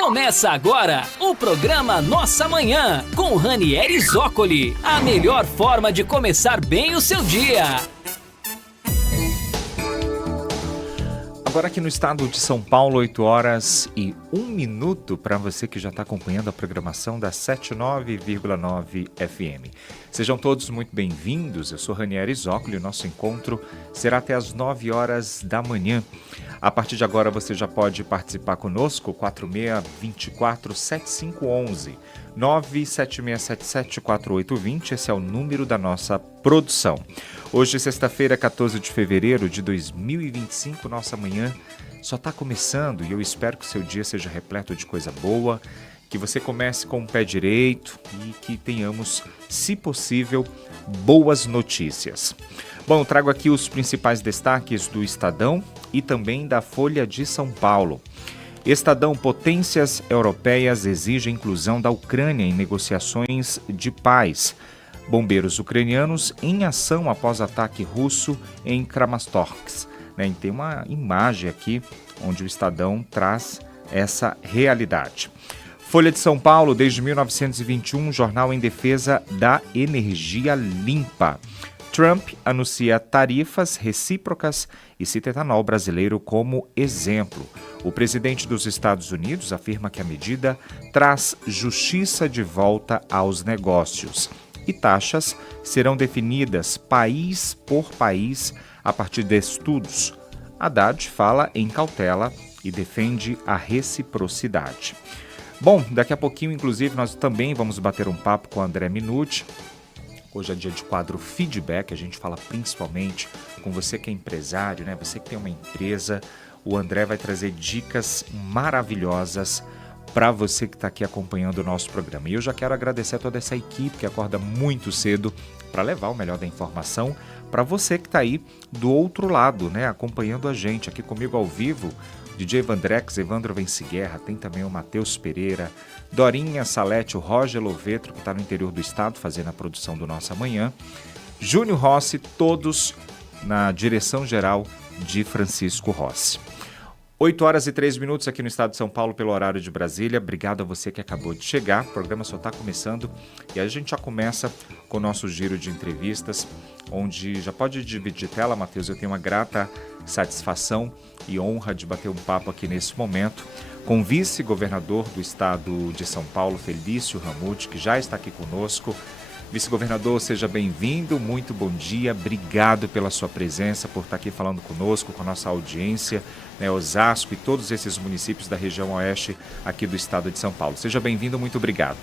Começa agora o programa Nossa Manhã, com Ranieri Zoccoli. A melhor forma de começar bem o seu dia. Agora aqui no estado de São Paulo, 8h01 para você que já está acompanhando a programação da 79,9 FM. Sejam todos muito bem-vindos, eu sou Ranieri Zoccoli e o nosso encontro será até às 9 horas da manhã. A partir de agora você já pode participar conosco, 4624-7511, 976774820, esse é o número da nossa produção. Hoje, sexta-feira, 14 de fevereiro de 2025, nossa manhã só está começando e eu espero que o seu dia seja repleto de coisa boa, que você comece com o pé direito e que tenhamos, se possível, boas notícias. Bom, eu trago aqui os principais destaques do Estadão e também da Folha de São Paulo. Estadão: potências europeias exigem inclusão da Ucrânia em negociações de paz. Bombeiros ucranianos em ação após ataque russo em Kramatorsk. Tem uma imagem aqui onde o Estadão traz essa realidade. Folha de São Paulo: desde 1921, jornal em defesa da energia limpa. Trump anuncia tarifas recíprocas e cita etanol brasileiro como exemplo. O presidente dos Estados Unidos afirma que a medida traz justiça de volta aos negócios. E taxas serão definidas país por país a partir de estudos. Haddad fala em cautela e defende a reciprocidade. Bom, daqui a pouquinho, inclusive, nós também vamos bater um papo com o André Minuti. Hoje é dia de quadro Feedback, a gente fala principalmente com você que é empresário, Você que tem uma empresa. O André vai trazer dicas maravilhosas para você que está aqui acompanhando o nosso programa. E eu já quero agradecer a toda essa equipe que acorda muito cedo para levar o melhor da informação para você que está aí do outro lado, acompanhando a gente aqui comigo ao vivo. DJ Vandrex, Evandro Venciguerra, tem também o Matheus Pereira, Dorinha Salete, o Roger Lovetro, que está no interior do estado fazendo a produção do Nossa Manhã, Júnior Rossi, todos na direção geral de Francisco Rossi. 8h03 aqui no estado de São Paulo pelo horário de Brasília. Obrigado a você que acabou de chegar. O programa só está começando e a gente já começa com o nosso giro de entrevistas, onde já pode dividir tela, Matheus. Eu tenho uma grata satisfação e honra de bater um papo aqui nesse momento com o vice-governador do estado de São Paulo, Felício Ramute, que já está aqui conosco. Vice-governador, seja bem-vindo, muito bom dia, obrigado pela sua presença, por estar aqui falando conosco, com a nossa audiência, Osasco e todos esses municípios da região oeste aqui do estado de São Paulo. Seja bem-vindo, muito obrigado.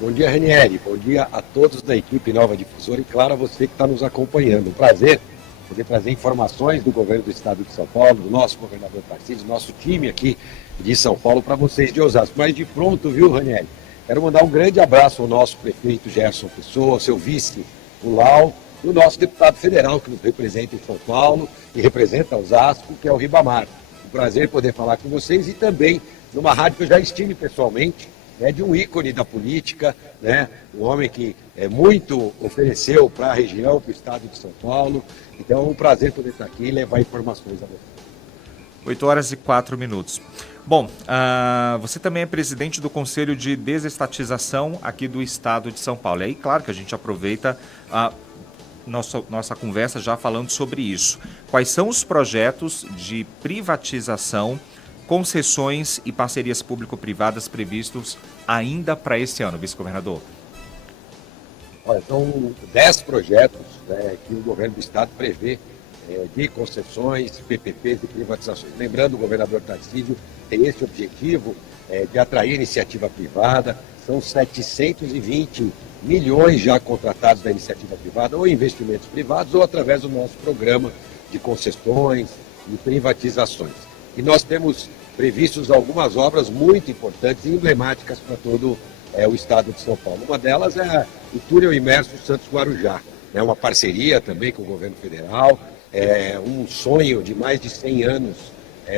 Bom dia, Ranieri, bom dia a todos da equipe Nova Difusora e, claro, a você que está nos acompanhando. Um prazer poder trazer informações do governo do estado de São Paulo, do nosso governador Tarcísio, do nosso time aqui de São Paulo para vocês de Osasco. Mas de pronto, viu, Ranieri? Quero mandar um grande abraço ao nosso prefeito Gerson Pessoa, ao seu vice, o Lau, e o nosso deputado federal que nos representa em São Paulo e representa Osasco, que é o Ribamar. Um prazer poder falar com vocês e também numa rádio que eu já estive pessoalmente, de um ícone da política, um homem que muito ofereceu para a região, para o estado de São Paulo. Então é um prazer poder estar aqui e levar informações a você. 8h04. Bom, você também é presidente do Conselho de Desestatização aqui do estado de São Paulo. E aí, claro que a gente aproveita a nossa conversa já falando sobre isso. Quais são os projetos de privatização, concessões e parcerias público-privadas previstos ainda para esse ano, vice-governador? Olha, são 10 projetos que o governo do estado prevê de concessões, PPPs e privatizações. Lembrando, o governador Tarcísio tem esse objetivo de atrair iniciativa privada. São 720 milhões já contratados da iniciativa privada, ou investimentos privados, ou através do nosso programa de concessões e privatizações. E nós temos previstos algumas obras muito importantes e emblemáticas para todo o estado de São Paulo. Uma delas é o túnel imerso Santos Guarujá. É uma parceria também com o governo federal, um sonho de mais de 100 anos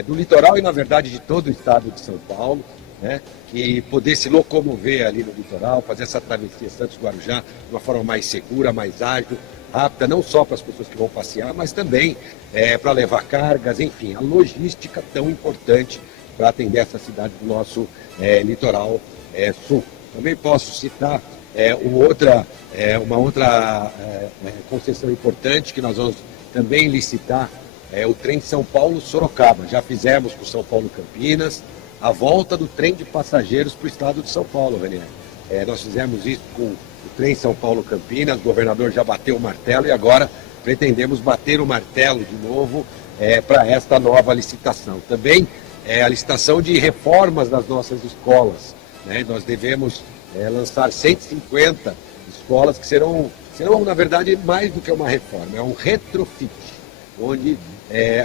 do litoral e, na verdade, de todo o estado de São Paulo, que poder se locomover ali no litoral, fazer essa travessia Santos-Guarujá de uma forma mais segura, mais ágil, rápida, não só para as pessoas que vão passear, mas também para levar cargas, enfim, a logística tão importante para atender essa cidade do nosso litoral sul. Também posso citar uma outra concessão importante que nós vamos também licitar, o trem São Paulo-Sorocaba. Já fizemos com São Paulo-Campinas a volta do trem de passageiros para o estado de São Paulo, Ranieri. Nós fizemos isso com o trem São Paulo-Campinas, o governador já bateu o martelo e agora pretendemos bater o martelo de novo para esta nova licitação. Também a licitação de reformas das nossas escolas, né? Nós devemos lançar 150 escolas que serão, na verdade, mais do que uma reforma, é um retrofit, onde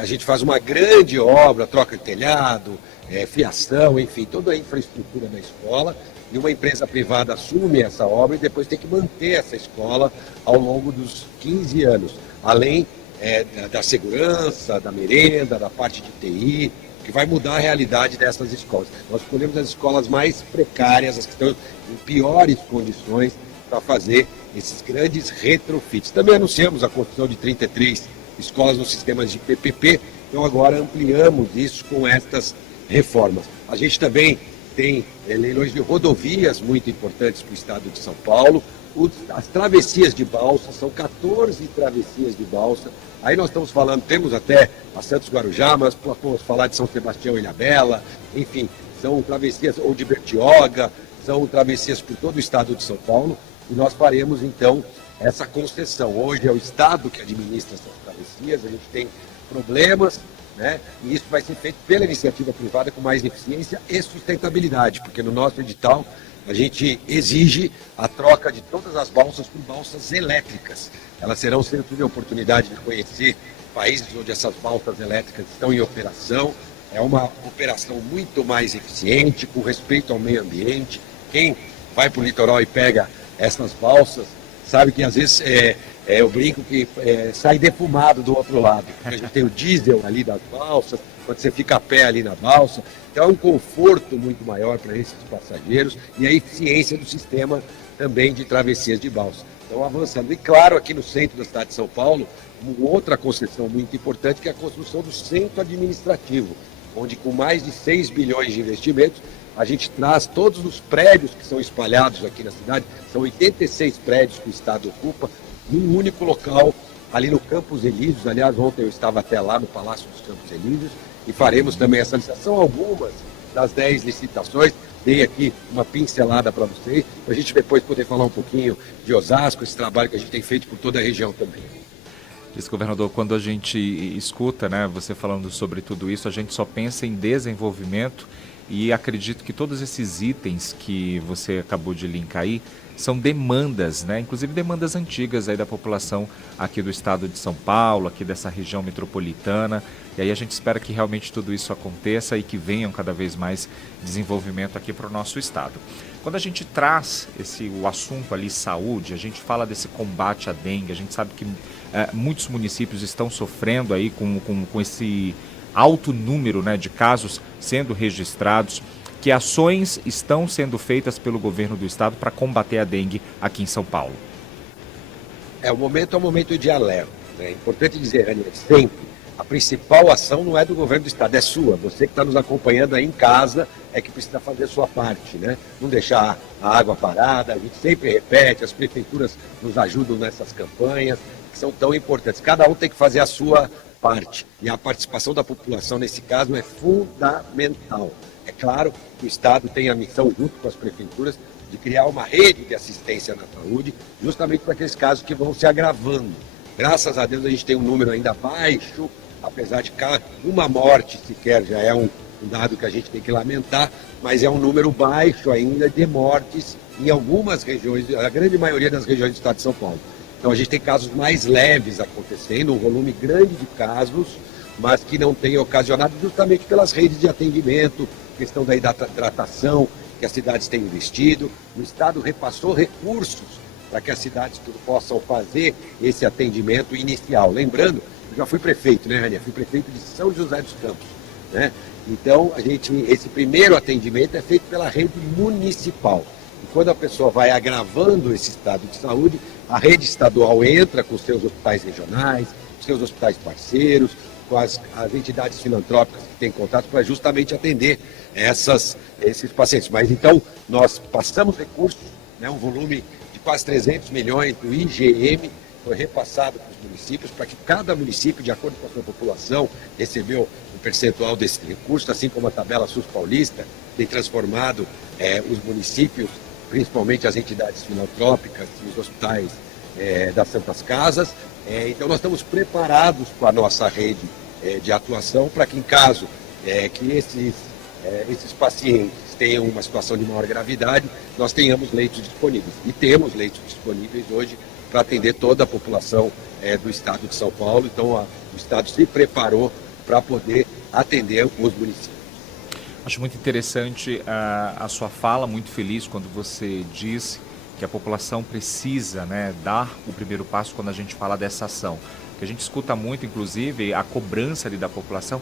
a gente faz uma grande obra, troca de telhado, fiação, enfim, toda a infraestrutura da escola, e uma empresa privada assume essa obra e depois tem que manter essa escola ao longo dos 15 anos, além da segurança, da merenda, da parte de TI, que vai mudar a realidade dessas escolas. Nós escolhemos as escolas mais precárias, as que estão em piores condições para fazer esses grandes retrofits. Também anunciamos a construção de 33 escolas nos sistemas de PPP, então agora ampliamos isso com estas reformas. A gente também tem leilões de rodovias muito importantes para o estado de São Paulo. As travessias de balsa, são 14 travessias de balsa. Aí nós estamos falando, temos até a Santos Guarujá, mas podemos falar de São Sebastião e Ilhabela, enfim, são travessias, ou de Bertioga, são travessias por todo o estado de São Paulo, e nós faremos então essa concessão. Hoje é o estado que administra essas travessias, a gente tem problemas, né? E isso vai ser feito pela iniciativa privada com mais eficiência e sustentabilidade, porque no nosso edital a gente exige a troca de todas as balsas por balsas elétricas. Elas serão centro de oportunidade de conhecer países onde essas balsas elétricas estão em operação. É uma operação muito mais eficiente, com respeito ao meio ambiente. Quem vai para o litoral e pega essas balsas sabe que às vezes eu brinco que sai defumado do outro lado. A gente tem o diesel ali das balsas, quando você fica a pé ali na balsa. Então é um conforto muito maior para esses passageiros e a eficiência do sistema também de travessias de balsa. Então avançando. E claro, aqui no centro da cidade de São Paulo, uma outra concessão muito importante que é a construção do centro administrativo, onde com mais de 6 bilhões de investimentos, a gente traz todos os prédios que são espalhados aqui na cidade, são 86 prédios que o Estado ocupa, num único local, ali no Campos Elíseos. Aliás, ontem eu estava até lá no Palácio dos Campos Elíseos, e faremos também essa licitação, algumas das 10 licitações. Dei aqui uma pincelada para vocês, para a gente depois poder falar um pouquinho de Osasco, esse trabalho que a gente tem feito por toda a região também. Vice-governador, quando a gente escuta, né, você falando sobre tudo isso, a gente só pensa em desenvolvimento e acredito que todos esses itens que você acabou de linkar aí são demandas, né, inclusive demandas antigas aí da população aqui do estado de São Paulo, aqui dessa região metropolitana, e aí a gente espera que realmente tudo isso aconteça e que venham cada vez mais desenvolvimento aqui para o nosso estado. Quando a gente traz o assunto ali saúde, a gente fala desse combate à dengue, a gente sabe que muitos municípios estão sofrendo aí com esse alto número, né, de casos sendo registrados. Que ações estão sendo feitas pelo governo do estado para combater a dengue aqui em São Paulo? O momento é um momento de alerta. É importante dizer, Ranieri, sempre, a principal ação não é do governo do estado, é sua. Você que está nos acompanhando aí em casa é que precisa fazer a sua parte, né? Não deixar a água parada, a gente sempre repete, as prefeituras nos ajudam nessas campanhas, que são tão importantes. Cada um tem que fazer a sua parte. E a participação da população, nesse caso, é fundamental. É claro que o Estado tem a missão, junto com as prefeituras, de criar uma rede de assistência na saúde, justamente para aqueles casos que vão se agravando. Graças a Deus a gente tem um número ainda baixo, apesar de uma morte sequer já é um dado que a gente tem que lamentar, mas é um número baixo ainda de mortes em algumas regiões, a grande maioria das regiões do Estado de São Paulo. Então a gente tem casos mais leves acontecendo, um volume grande de casos, mas que não tem ocasionado justamente pelas redes de atendimento, questão da hidratação que as cidades têm investido. O Estado repassou recursos para que as cidades possam fazer esse atendimento inicial. Lembrando, eu já fui prefeito, né, Rania? Fui prefeito de São José dos Campos, né? Então, esse primeiro atendimento é feito pela rede municipal. E quando a pessoa vai agravando esse estado de saúde, a rede estadual entra com seus hospitais regionais, seus hospitais parceiros, com as entidades filantrópicas que têm contato para justamente atender esses pacientes. Mas então nós passamos recursos, né, um volume de quase 300 milhões do IGM, foi repassado para os municípios, para que cada município, de acordo com a sua população, recebeu um percentual desse recurso, assim como a tabela SUS paulista tem transformado os municípios, principalmente as entidades filantrópicas e os hospitais das Santas Casas. Então nós estamos preparados com a nossa rede de atuação para que, em caso que esses pacientes tenham uma situação de maior gravidade, nós tenhamos leitos disponíveis. E temos leitos disponíveis hoje para atender toda a população do estado de São Paulo. Então o estado se preparou para poder atender os municípios. Acho muito interessante a sua fala, muito feliz quando você diz que a população precisa, né, dar o primeiro passo quando a gente fala dessa ação. Que a gente escuta muito, inclusive, a cobrança ali da população.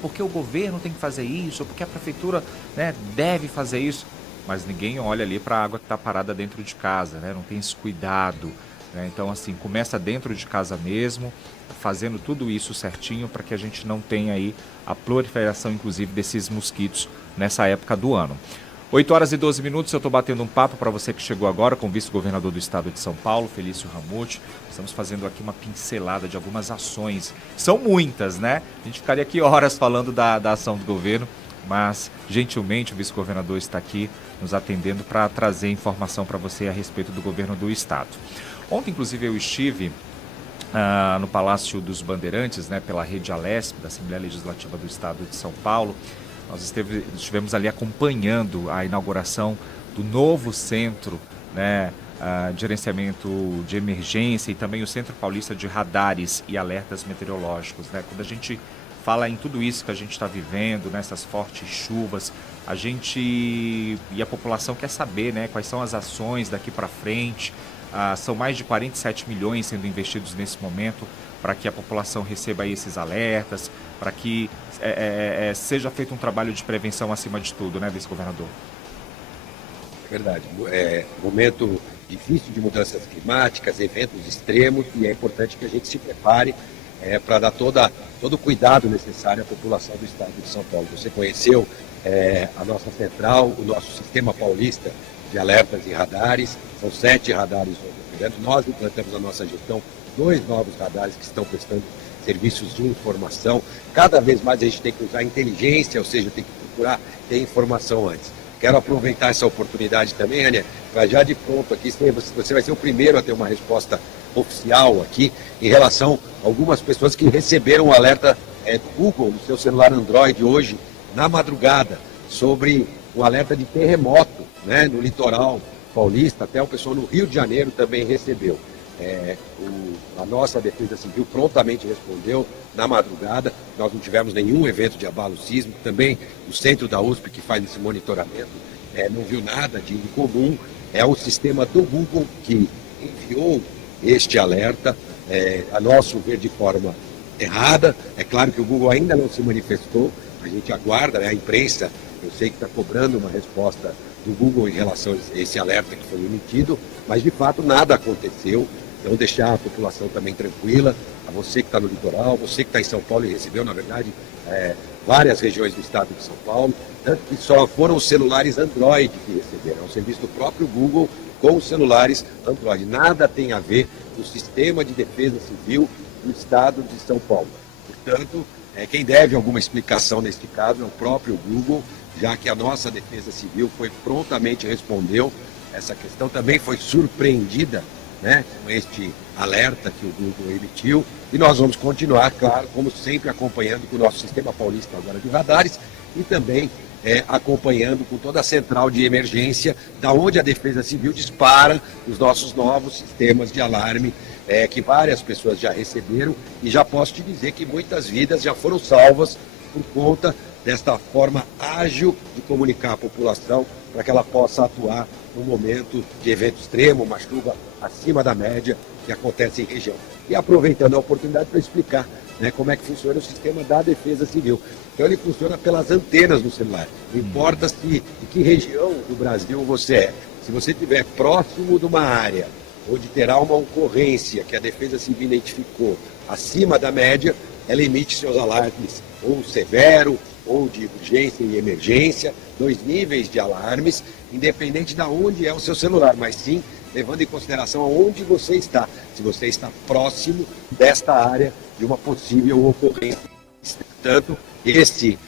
Porque o governo tem que fazer isso, ou porque a prefeitura, né, deve fazer isso. Mas ninguém olha ali para a água que está parada dentro de casa, né? Não tem esse cuidado. Né? Então, assim, começa dentro de casa mesmo, fazendo tudo isso certinho para que a gente não tenha aí a proliferação, inclusive, desses mosquitos nessa época do ano. 8 horas e 12 minutos, eu estou batendo um papo para você que chegou agora com o vice-governador do estado de São Paulo, Felício Ramute. Estamos fazendo aqui uma pincelada de algumas ações. São muitas, né? A gente ficaria aqui horas falando da ação do governo, mas gentilmente o vice-governador está aqui nos atendendo para trazer informação para você a respeito do governo do estado. Ontem, inclusive, eu estive no Palácio dos Bandeirantes, né, pela Rede Alesp, da Assembleia Legislativa do estado de São Paulo. Nós estivemos ali acompanhando a inauguração do novo centro, né, de gerenciamento de emergência e também o Centro Paulista de Radares e Alertas Meteorológicos. Né? Quando a gente fala em tudo isso que a gente está vivendo, nessas fortes chuvas, a gente e a população quer saber, né, quais são as ações daqui para frente. São mais de 47 milhões sendo investidos nesse momento para que a população receba aí esses alertas, para que seja feito um trabalho de prevenção acima de tudo, né, vice-governador? É verdade. Momento difícil de mudanças climáticas, eventos extremos, e é importante que a gente se prepare para dar todo o cuidado necessário à população do estado de São Paulo. Você conheceu a nossa central, o nosso sistema paulista de alertas e radares, são 7 radares operando. Nós implantamos na nossa gestão 2 novos radares que estão prestando serviços de informação. Cada vez mais a gente tem que usar inteligência, ou seja, tem que procurar ter informação antes. Quero aproveitar essa oportunidade também, Ania, para já de pronto aqui, você vai ser o primeiro a ter uma resposta oficial aqui em relação a algumas pessoas que receberam o alerta do Google no seu celular Android hoje, na madrugada, sobre um alerta de terremoto, né, no litoral paulista. Até o pessoal no Rio de Janeiro também recebeu. A nossa Defesa Civil prontamente respondeu na madrugada. Nós não tivemos nenhum evento de abalo sísmico. Também o centro da USP, que faz esse monitoramento, não viu nada de incomum. É o sistema do Google que enviou este alerta, a nosso ver, de forma errada. É claro que o Google ainda não se manifestou. A gente aguarda, né? A imprensa, eu sei que está cobrando uma resposta do Google em relação a esse alerta que foi emitido, mas de fato nada aconteceu. Então deixar a população também tranquila, a você que está no litoral, você que está em São Paulo e recebeu, na verdade, várias regiões do estado de São Paulo, tanto que só foram os celulares Android que receberam. É um serviço do próprio Google com os celulares Android. Nada tem a ver com o sistema de defesa civil do estado de São Paulo. Portanto, quem deve alguma explicação neste caso é o próprio Google, já que a nossa Defesa Civil prontamente respondeu essa questão, também foi surpreendida, né, com este alerta que o Google emitiu, e nós vamos continuar, claro, como sempre, acompanhando com o nosso sistema paulista agora de radares e também acompanhando com toda a central de emergência, da onde a Defesa Civil dispara os nossos novos sistemas de alarme, que várias pessoas já receberam, e já posso te dizer que muitas vidas já foram salvas por conta desta forma ágil de comunicar à população para que ela possa atuar no momento de evento extremo, uma chuva acima da média que acontece em região. E aproveitando a oportunidade para explicar, né, como é que funciona o sistema da Defesa Civil. Então ele funciona pelas antenas no celular. Não importa de que região do Brasil você é. Se você estiver próximo de uma área onde terá uma ocorrência que a Defesa Civil identificou acima da média, ela emite seus alarmes ou severo ou de urgência e emergência, 2 níveis de alarmes, independente de onde é o seu celular, mas sim levando em consideração aonde você está, se você está próximo desta área de uma possível ocorrência. Portanto, estes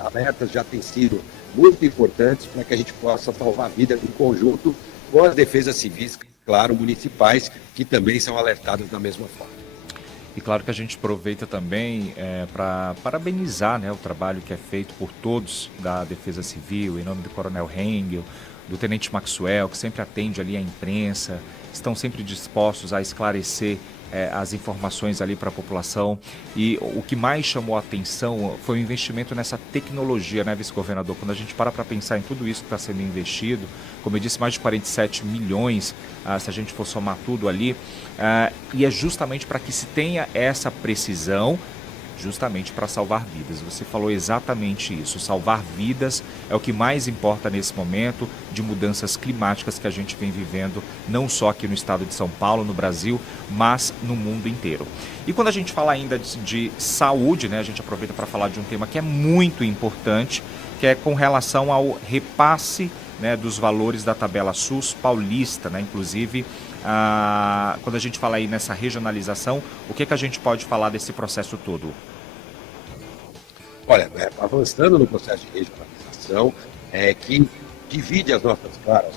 alertas já têm sido muito importantes para que a gente possa salvar vidas em conjunto com as defesas civis, claro, municipais, que também são alertadas da mesma forma. E claro que a gente aproveita também para parabenizar, né, o trabalho que é feito por todos da Defesa Civil, em nome do Coronel Hengel, do Tenente Maxwell, que sempre atende ali a imprensa, estão sempre dispostos a esclarecer as informações ali para a população. E o que mais chamou a atenção foi o investimento nessa tecnologia, né, vice-governador? Quando a gente para pensar em tudo isso que está sendo investido, como eu disse, mais de 47 milhões, se a gente for somar tudo ali, e é justamente para que se tenha essa precisão, justamente para salvar vidas. Você falou exatamente isso, salvar vidas é o que mais importa nesse momento de mudanças climáticas que a gente vem vivendo, não só aqui no estado de São Paulo, no Brasil, mas no mundo inteiro. E quando a gente fala ainda de saúde, né, a gente aproveita para falar de um tema que é muito importante, que é com relação ao repasse, né, dos valores da tabela SUS paulista, né, inclusive quando a gente fala aí nessa regionalização, o que a gente pode falar desse processo todo? Olha, avançando no processo de regionalização, que divide as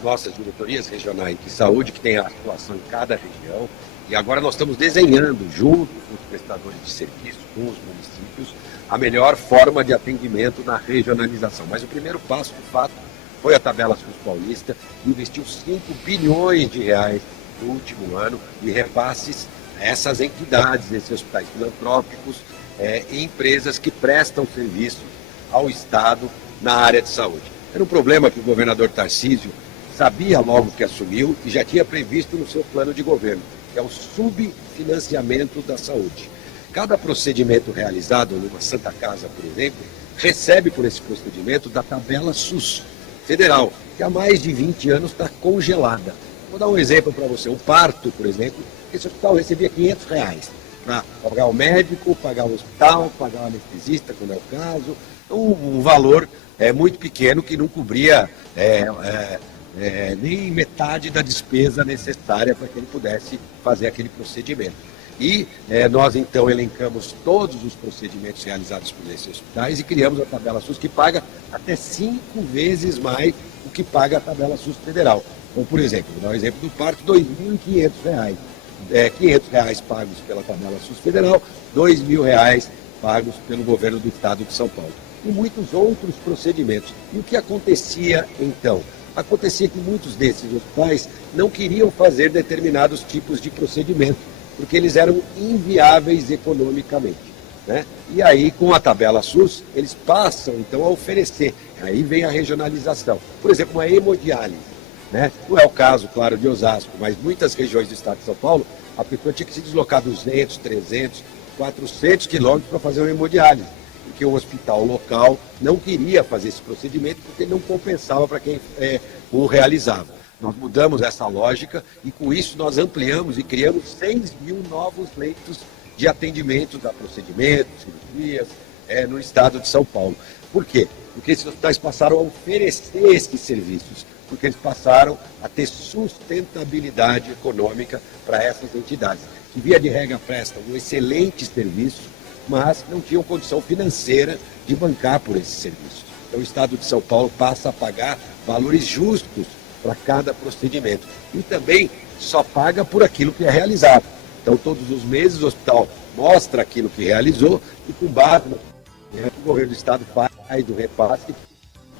nossas diretorias regionais de saúde, que tem a atuação em cada região, e agora nós estamos desenhando, junto com os prestadores de serviço, com os municípios, a melhor forma de atendimento na regionalização. Mas o primeiro passo, de fato, foi a tabela SUS paulista, investiu 5 bilhões de reais no último ano de repasses a essas entidades, esses hospitais filantrópicos e empresas que prestam serviço ao Estado na área de saúde. Era um problema que o governador Tarcísio sabia logo que assumiu e já tinha previsto no seu plano de governo, que é o subfinanciamento da saúde. Cada procedimento realizado numa Santa Casa, por exemplo, recebe por esse procedimento da tabela SUS federal, que há mais de 20 anos está congelada. Vou dar um exemplo para você. Um parto, por exemplo, esse hospital recebia R$500 para pagar o médico, pagar o hospital, pagar o anestesista, quando é o caso. Um valor muito pequeno que não cobria nem metade da despesa necessária para que ele pudesse fazer aquele procedimento. E nós, então, elencamos todos os procedimentos realizados por esses hospitais e criamos a tabela SUS, que paga até 5 vezes mais o que paga a tabela SUS federal. Então, por exemplo, vou dar um exemplo do parto, R$2.500. R$500 pagos pela tabela SUS federal, R$2.000 pagos pelo governo do estado de São Paulo. E muitos outros procedimentos. E o que acontecia, então? Acontecia que muitos desses hospitais não queriam fazer determinados tipos de procedimento, porque eles eram inviáveis economicamente, né? E aí, com a tabela SUS, eles passam, então, a oferecer. Aí vem a regionalização. Por exemplo, uma hemodiálise, né? Não é o caso, claro, de Osasco, mas muitas regiões do estado de São Paulo, a pessoa tinha que se deslocar 200, 300, 400 quilômetros para fazer uma hemodiálise, porque o hospital local não queria fazer esse procedimento porque não compensava para quem o realizava. Nós mudamos essa lógica e com isso nós ampliamos e criamos 6.000 novos leitos de atendimento a procedimentos, cirurgias no estado de São Paulo. Por quê? Porque esses hospitais passaram a oferecer esses serviços, porque eles passaram a ter sustentabilidade econômica para essas entidades, que via de regra prestam um excelente serviço, mas não tinham condição financeira de bancar por esse serviço. Então o estado de São Paulo passa a pagar valores justos para cada procedimento. E também só paga por aquilo que é realizado. Então, todos os meses, o hospital mostra aquilo que realizou e, com base no que o governo do estado faz do repasse,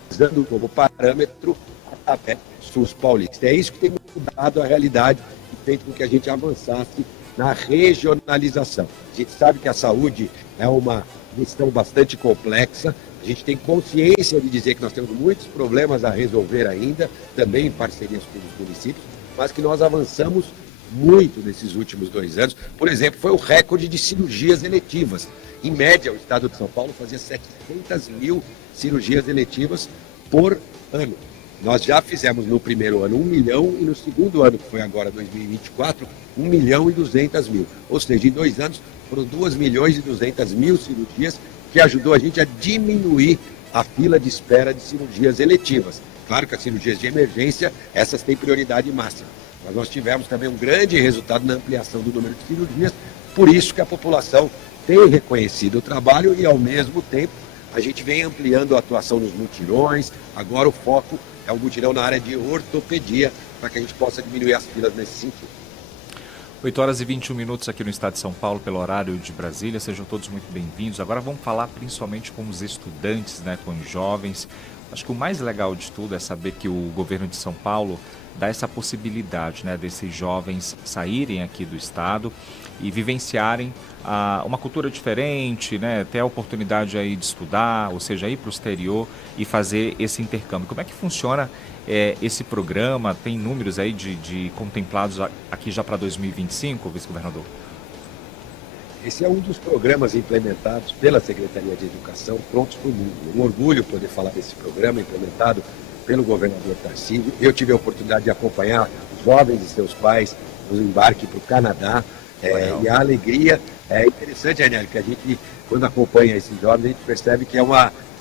usando como parâmetro a tabela SUS paulista. É isso que tem mudado a realidade e feito com que a gente avançasse na regionalização. A gente sabe que a saúde é uma questão bastante complexa. A gente tem consciência de dizer que nós temos muitos problemas a resolver ainda, também em parcerias com os municípios, mas que nós avançamos muito nesses últimos 2 anos. Por exemplo, foi o recorde de cirurgias eletivas. Em média, o estado de São Paulo fazia 700 mil cirurgias eletivas por ano. Nós já fizemos no primeiro ano 1 milhão e no segundo ano, que foi agora 2024, 1.200.000. Ou seja, em 2 anos foram 2.200.000 cirurgias, que ajudou a gente a diminuir a fila de espera de cirurgias eletivas. Claro que as cirurgias de emergência, essas têm prioridade máxima. Mas nós tivemos também um grande resultado na ampliação do número de cirurgias, por isso que a população tem reconhecido o trabalho e, ao mesmo tempo, a gente vem ampliando a atuação nos mutirões. Agora o foco é o mutirão na área de ortopedia, para que a gente possa diminuir as filas nesse sentido. 8 horas e 21 minutos aqui no estado de São Paulo, pelo horário de Brasília. Sejam todos muito bem-vindos. Agora vamos falar principalmente com os estudantes, né, com os jovens. Acho que o mais legal de tudo é saber que o governo de São Paulo dá essa possibilidade, né, desses jovens saírem aqui do estado e vivenciarem uma cultura diferente, né, ter a oportunidade aí de estudar, ou seja, ir para o exterior e fazer esse intercâmbio. Como é que funciona esse programa? Tem números aí de contemplados aqui já para 2025, vice-governador? Esse é um dos programas implementados pela Secretaria de Educação, Prontos para o Mundo. Um orgulho poder falar desse programa implementado pelo governador Tarcísio. Eu tive a oportunidade de acompanhar os jovens e seus pais no embarque para o Canadá. E a alegria é interessante, Anel, que a gente, quando acompanha esses jovens, a gente percebe que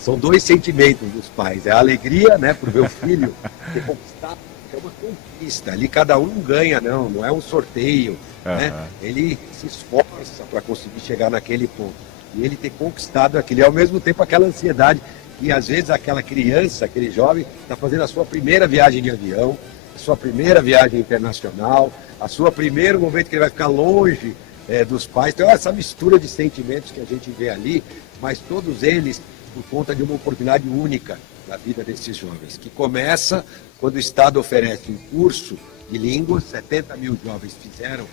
são 2 sentimentos dos pais. É a alegria, né, por ver o filho ter conquistado, é uma conquista. Ali cada um ganha, não é um sorteio. Né? Ele se esforça para conseguir chegar naquele ponto. E ele ter conquistado aquilo, e ao mesmo tempo aquela ansiedade que às vezes aquela criança, aquele jovem, está fazendo a sua primeira viagem de avião, a sua primeira viagem internacional, a sua primeiro momento que ele vai ficar longe dos pais. Então essa mistura de sentimentos que a gente vê ali, mas todos eles por conta de uma oportunidade única na vida desses jovens, que começa quando o Estado oferece um curso de línguas. 70 mil jovens fizeram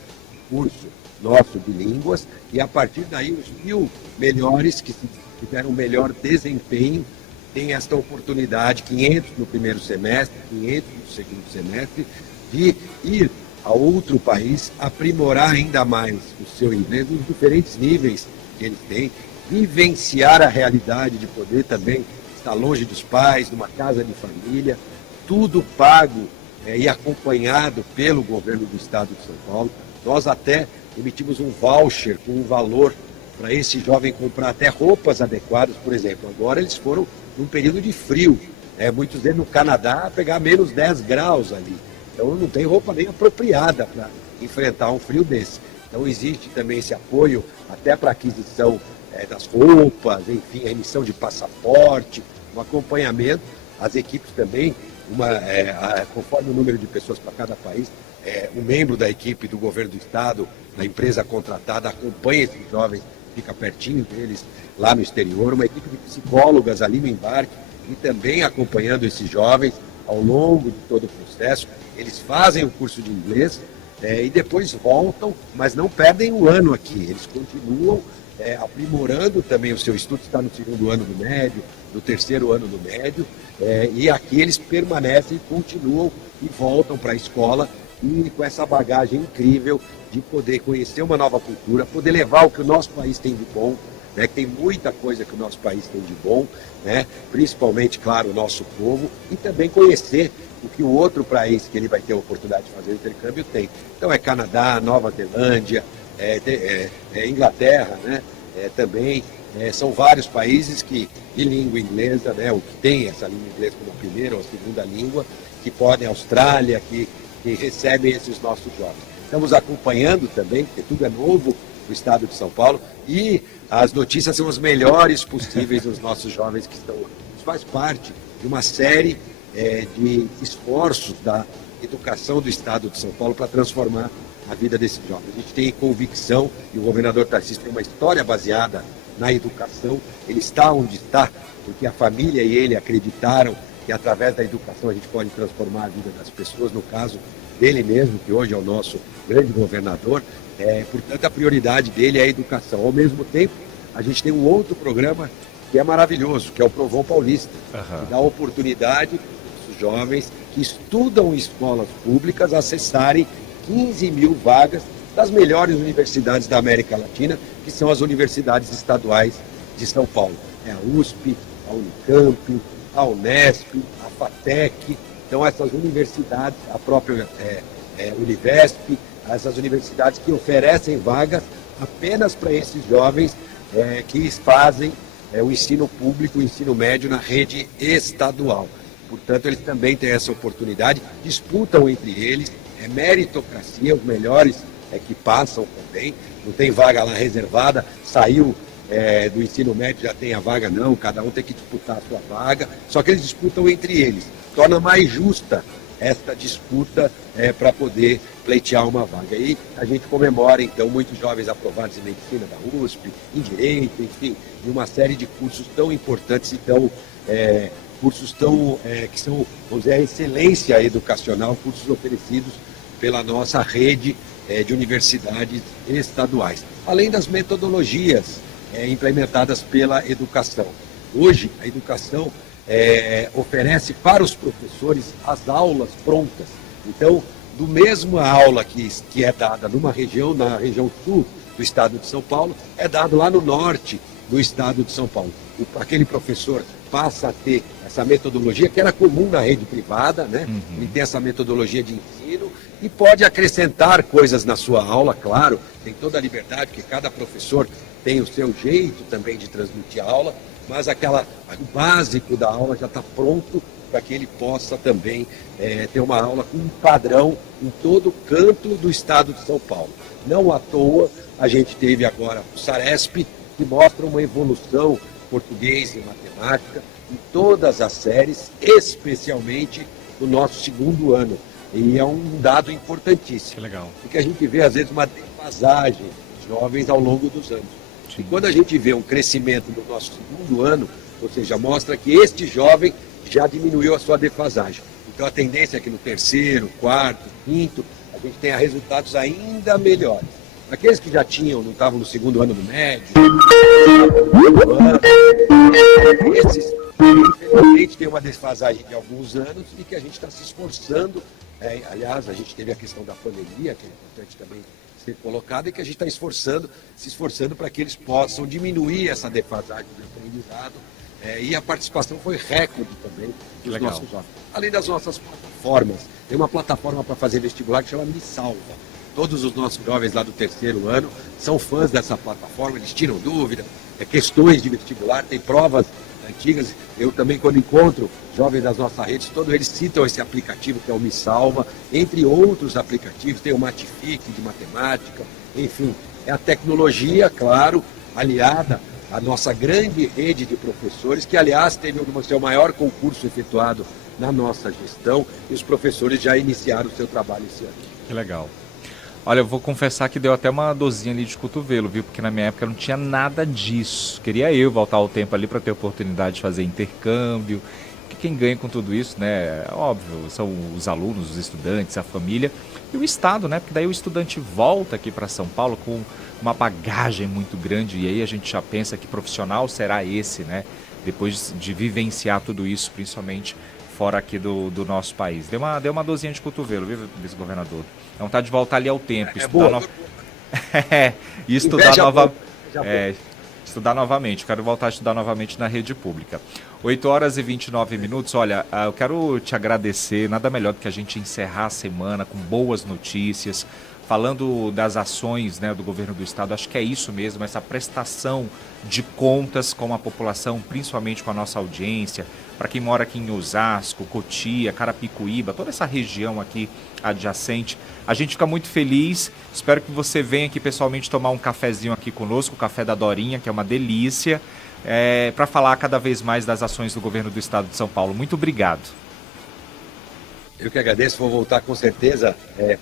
curso nosso de línguas, e a partir daí os 1.000 melhores que tiveram um melhor desempenho têm esta oportunidade, 500 no primeiro semestre, 500 no segundo semestre, de ir a outro país, aprimorar ainda mais o seu inglês nos diferentes níveis que eles têm, vivenciar a realidade de poder também estar longe dos pais, numa casa de família, tudo pago e acompanhado pelo governo do estado de São Paulo. Nós até emitimos um voucher com um valor para esse jovem comprar até roupas adequadas. Por exemplo, agora eles foram num período de frio, muitos deles no Canadá pegar menos 10 graus ali, então não tem roupa nem apropriada para enfrentar um frio desse. Então existe também esse apoio até para aquisição das roupas, enfim, a emissão de passaporte, um acompanhamento. As equipes também, conforme o número de pessoas para cada país, um membro da equipe do governo do estado, da empresa contratada, acompanha esses jovens, fica pertinho deles lá no exterior, uma equipe de psicólogas ali no embarque e também acompanhando esses jovens ao longo de todo o processo. Eles fazem o curso de inglês e depois voltam, mas não perdem um ano aqui, eles continuam aprimorando também o seu estudo. Está no segundo ano do médio, no terceiro ano do médio, e aqui eles permanecem, continuam e voltam para a escola, e com essa bagagem incrível de poder conhecer uma nova cultura, poder levar o que o nosso país tem de bom, né, que tem muita coisa que o nosso país tem de bom, né, principalmente, claro, o nosso povo, e também conhecer o que o outro país que ele vai ter a oportunidade de fazer o intercâmbio tem. Então é Canadá, Nova Zelândia, Inglaterra, né, também. São vários países que, de língua inglesa, né, o que tem essa língua inglesa como primeira ou segunda língua, que podem, Austrália, que recebem esses nossos jovens. Estamos acompanhando também, porque tudo é novo no estado de São Paulo, e as notícias são as melhores possíveis dos nossos jovens que estão lá. Isso faz parte de uma série de esforços da educação do estado de São Paulo para transformar a vida desses jovens. A gente tem convicção, e o governador Tarcísio tem uma história baseada na educação. Ele está onde está porque a família e ele acreditaram que através da educação a gente pode transformar a vida das pessoas, no caso dele mesmo, que hoje é o nosso grande governador. Portanto, a prioridade dele é a educação. Ao mesmo tempo, a gente tem um outro programa que é maravilhoso, que é o Provon Paulista, que dá a oportunidade para os jovens que estudam em escolas públicas acessarem 15 mil vagas das melhores universidades da América Latina, que são as universidades estaduais de São Paulo. A USP, a Unicamp, a Unesp, a FATEC, Então, essas universidades, a própria Univesp, essas universidades que oferecem vagas apenas para esses jovens que fazem o ensino público, o ensino médio na rede estadual. Portanto, eles também têm essa oportunidade, disputam entre eles, é meritocracia, os melhores que passam também, não tem vaga lá reservada, saiu do ensino médio, já tem a vaga, não, cada um tem que disputar a sua vaga, só que eles disputam entre eles, torna mais justa esta disputa para poder pleitear uma vaga. E a gente comemora, então, muitos jovens aprovados em medicina da USP, em direito, enfim, de uma série de cursos tão importantes e cursos tão, que são, vamos dizer, a excelência educacional, cursos oferecidos pela nossa rede de universidades estaduais. Além das metodologias implementadas pela educação. Hoje, a educação oferece para os professores as aulas prontas. Então, do mesmo aula que é dada numa região, na região sul do estado de São Paulo, é dado lá no norte do estado de São Paulo. Aquele professor passa a ter essa metodologia que era comum na rede privada, né? Ele tem essa metodologia de ensino e pode acrescentar coisas na sua aula, claro, tem toda a liberdade, porque cada professor tem o seu jeito também de transmitir a aula, mas o básico da aula já está pronto para que ele possa também ter uma aula com um padrão em todo canto do estado de São Paulo. Não à toa, a gente teve agora o SARESP, que mostra uma evolução português e matemática em todas as séries, especialmente no nosso segundo ano. E é um dado importantíssimo. Que legal. Porque a gente vê, às vezes, uma defasagem dos jovens ao longo dos anos. Sim. E quando a gente vê um crescimento no nosso segundo ano, ou seja, mostra que este jovem já diminuiu a sua defasagem. Então a tendência é que no terceiro, quarto, quinto, a gente tenha resultados ainda melhores. Aqueles que já não estavam no segundo ano do médio, esses, infelizmente, tem uma desfasagem de alguns anos e que a gente está se esforçando. Aliás, a gente teve a questão da pandemia, que é importante também ser colocada, e que a gente está se esforçando para que eles possam diminuir essa defasagem de aprendizado. E a participação foi recorde também dos nossos jovens. Além das nossas plataformas, tem uma plataforma para fazer vestibular que chama Me Salva. Todos os nossos jovens lá do terceiro ano são fãs dessa plataforma, eles tiram dúvida, questões de vestibular, tem provas antigas. Eu também, quando encontro jovens das nossas redes, todos eles citam esse aplicativo que é o Me Salva, entre outros aplicativos, tem o Matific de matemática, enfim, é a tecnologia, claro, aliada à nossa grande rede de professores, que, aliás, teve o seu maior concurso efetuado na nossa gestão, e os professores já iniciaram o seu trabalho esse ano. Que legal. Olha, eu vou confessar que deu até uma dorzinha ali de cotovelo, viu? Porque na minha época não tinha nada disso. Queria eu voltar ao tempo ali para ter a oportunidade de fazer intercâmbio. Porque quem ganha com tudo isso, né? Óbvio, são os alunos, os estudantes, a família e o Estado, né? Porque daí o estudante volta aqui para São Paulo com uma bagagem muito grande e aí a gente já pensa que profissional será esse, né? Depois de vivenciar tudo isso, principalmente fora aqui do nosso país. Deu uma dorzinha de cotovelo, viu, vice-governador? É vontade de voltar ali ao tempo, estudar novamente. Quero voltar a estudar novamente na rede pública. 8h29. Olha, eu quero te agradecer. Nada melhor do que a gente encerrar a semana com boas notícias, falando das ações, né, do governo do estado. Acho que é isso mesmo, essa prestação de contas com a população, principalmente com a nossa audiência, para quem mora aqui em Osasco, Cotia, Carapicuíba, toda essa região aqui adjacente. A gente fica muito feliz, espero que você venha aqui pessoalmente tomar um cafezinho aqui conosco, o café da Dorinha, que é uma delícia, para falar cada vez mais das ações do governo do estado de São Paulo. Muito obrigado. Eu que agradeço, vou voltar com certeza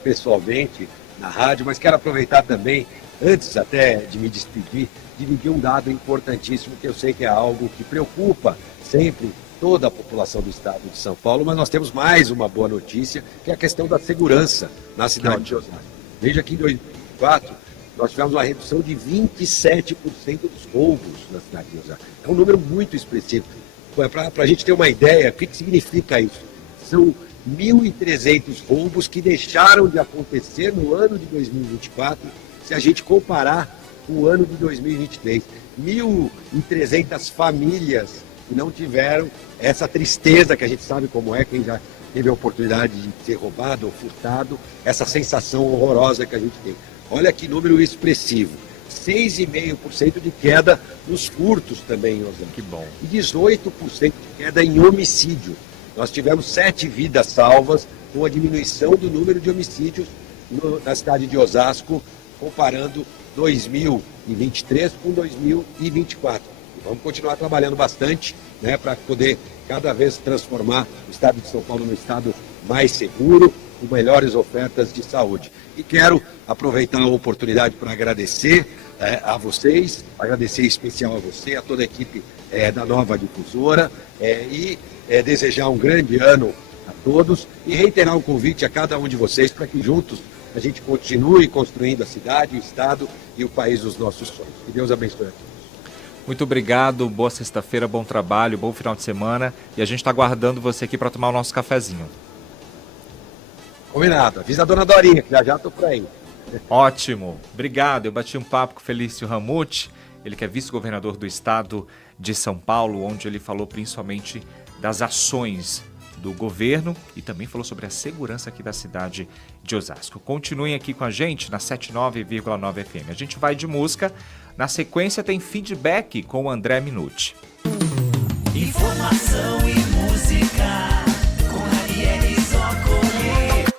pessoalmente na rádio, mas quero aproveitar também, antes até de me despedir, dividir um dado importantíssimo, que eu sei que é algo que preocupa sempre toda a população do estado de São Paulo, mas nós temos mais uma boa notícia, que é a questão da segurança na cidade de Osasco. Veja que em 2004 nós tivemos uma redução de 27% dos roubos na cidade de Osasco. É um número muito expressivo. Para a gente ter uma ideia, o que significa isso? São 1.300 roubos que deixaram de acontecer no ano de 2024, se a gente comparar com o ano de 2023. 1.300 famílias e não tiveram essa tristeza que a gente sabe como é, quem já teve a oportunidade de ser roubado ou furtado, essa sensação horrorosa que a gente tem. Olha que número expressivo. 6,5% de queda nos furtos também, Osana. Que bom. E 18% de queda em homicídio. Nós tivemos 7 vidas salvas, com a diminuição do número de homicídios na cidade de Osasco, comparando 2023 com 2024. E vamos continuar trabalhando bastante, né, para poder cada vez transformar o estado de São Paulo num estado mais seguro, com melhores ofertas de saúde. E quero aproveitar a oportunidade para agradecer a vocês, agradecer em especial a você, a toda a equipe da Nova Difusora, e desejar um grande ano a todos e reiterar um convite a cada um de vocês para que juntos a gente continue construindo a cidade, o estado e o país dos nossos sonhos. Que Deus abençoe a todos. Muito obrigado, boa sexta-feira, bom trabalho, bom final de semana. E a gente está aguardando você aqui para tomar o nosso cafezinho. Combinado. Avisa a dona Dorinha, que já estou por aí. Ótimo. Obrigado. Eu bati um papo com o Felício Ramute, ele que é vice-governador do estado de São Paulo, onde ele falou principalmente das ações do governo e também falou sobre a segurança aqui da cidade de Osasco. Continuem aqui com a gente na 79,9 FM. A gente vai de música. Na sequência tem feedback com o André Minuti. Informação e música com Ranieri Zoccoli.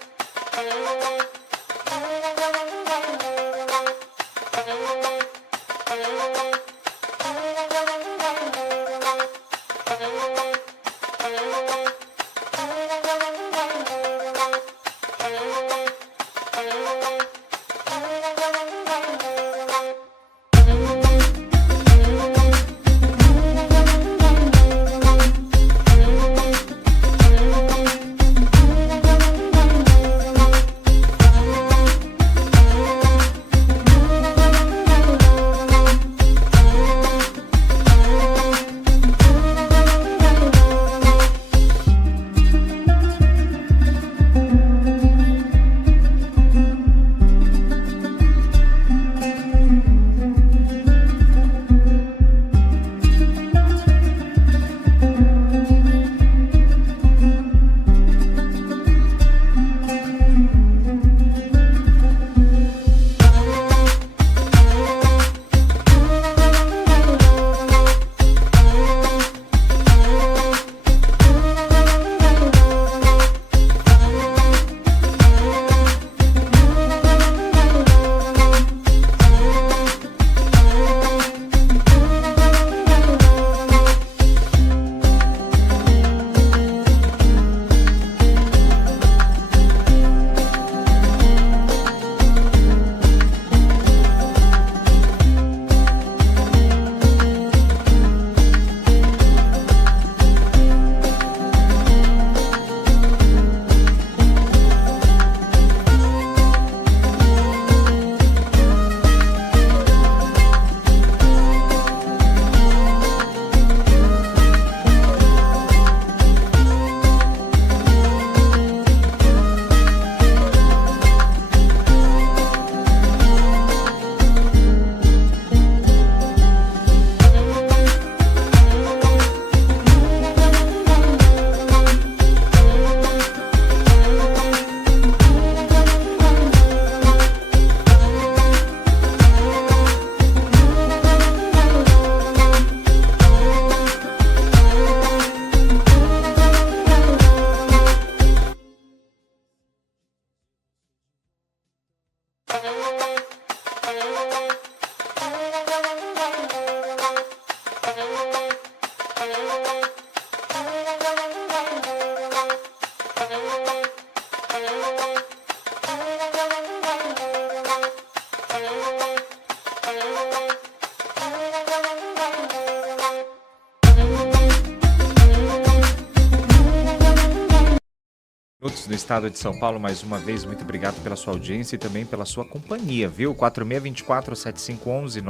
No estado de São Paulo, mais uma vez, muito obrigado pela sua audiência e também pela sua companhia, viu? 4624-7511,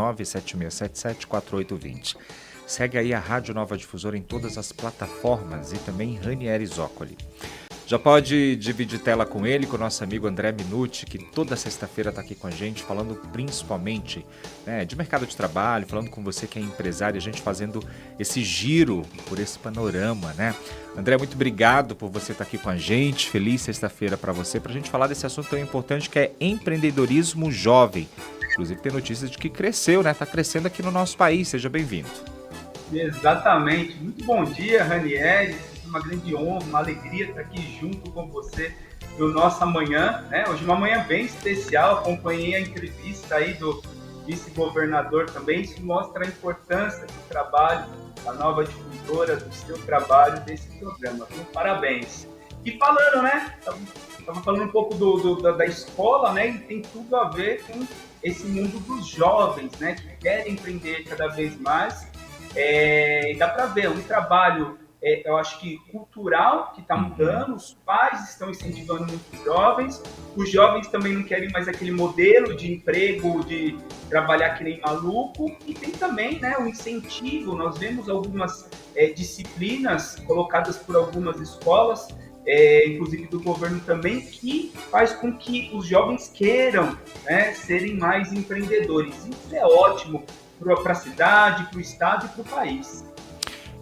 97677-4820. Segue aí a Rádio Nova Difusora em todas as plataformas e também Ranieri Zoccoli. Já pode dividir tela com ele, com o nosso amigo André Minuti, que toda sexta-feira está aqui com a gente, falando principalmente, né, de mercado de trabalho, falando com você que é empresário, a gente fazendo esse giro por esse panorama, né? André, muito obrigado por você estar aqui com a gente. Feliz sexta-feira para você, para a gente falar desse assunto tão importante que é empreendedorismo jovem. Inclusive tem notícias de que cresceu, né? Está crescendo aqui no nosso país. Seja bem-vindo. Exatamente. Muito bom dia, Ranieri. Uma grande honra, uma alegria estar aqui junto com você no Nossa Manhã, né? Hoje uma manhã bem especial, acompanhei a entrevista aí do vice-governador também, isso mostra a importância do trabalho da nova difusora, do seu trabalho, desse programa. Então, parabéns. E falando, né? Estava falando um pouco da escola, né? E tem tudo a ver com esse mundo dos jovens, né? Que querem empreender cada vez mais. E dá para ver um trabalho, eu acho que cultural, que está mudando, os pais estão incentivando muitos jovens, os jovens também não querem mais aquele modelo de emprego, de trabalhar que nem maluco, e tem também, né, o incentivo. Nós vemos algumas disciplinas colocadas por algumas escolas, inclusive do governo também, que faz com que os jovens queiram, né, serem mais empreendedores. Isso é ótimo para a cidade, para o estado e para o país.